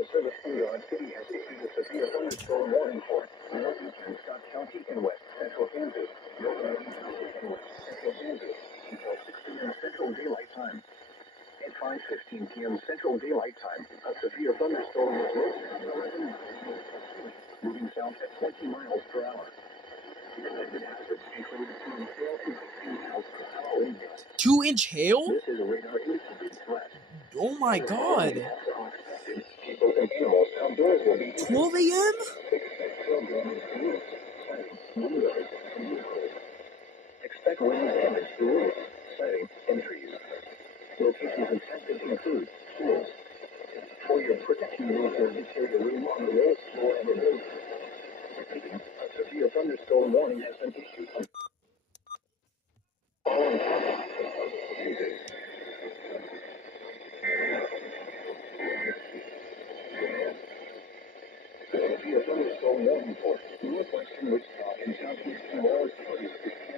National Service Food on City has issued a severe thunderstorm warning for northeastern Scott County and west central Kansas, northern County and west central Kansas until 6 p.m. Central Daylight Time. At 5:15 p.m. Central Daylight Time, a severe thunderstorm was located moving south at 20 miles per hour. Expected hazards include 12 to 15 miles per hour wind gusts. 2-inch hail? This is a radar indicated threat. Oh my god. People and animals outdoors will be 12 a.m.? Expect wind damage to roofs, siding, and trees. Locations intended include schools. For your protection, you will carry a room on the lowest floor of a building. A severe thunderstorm warning has been issued. Severe thunderstorm warning for northwestern Wichita and southeastern Wallace counties.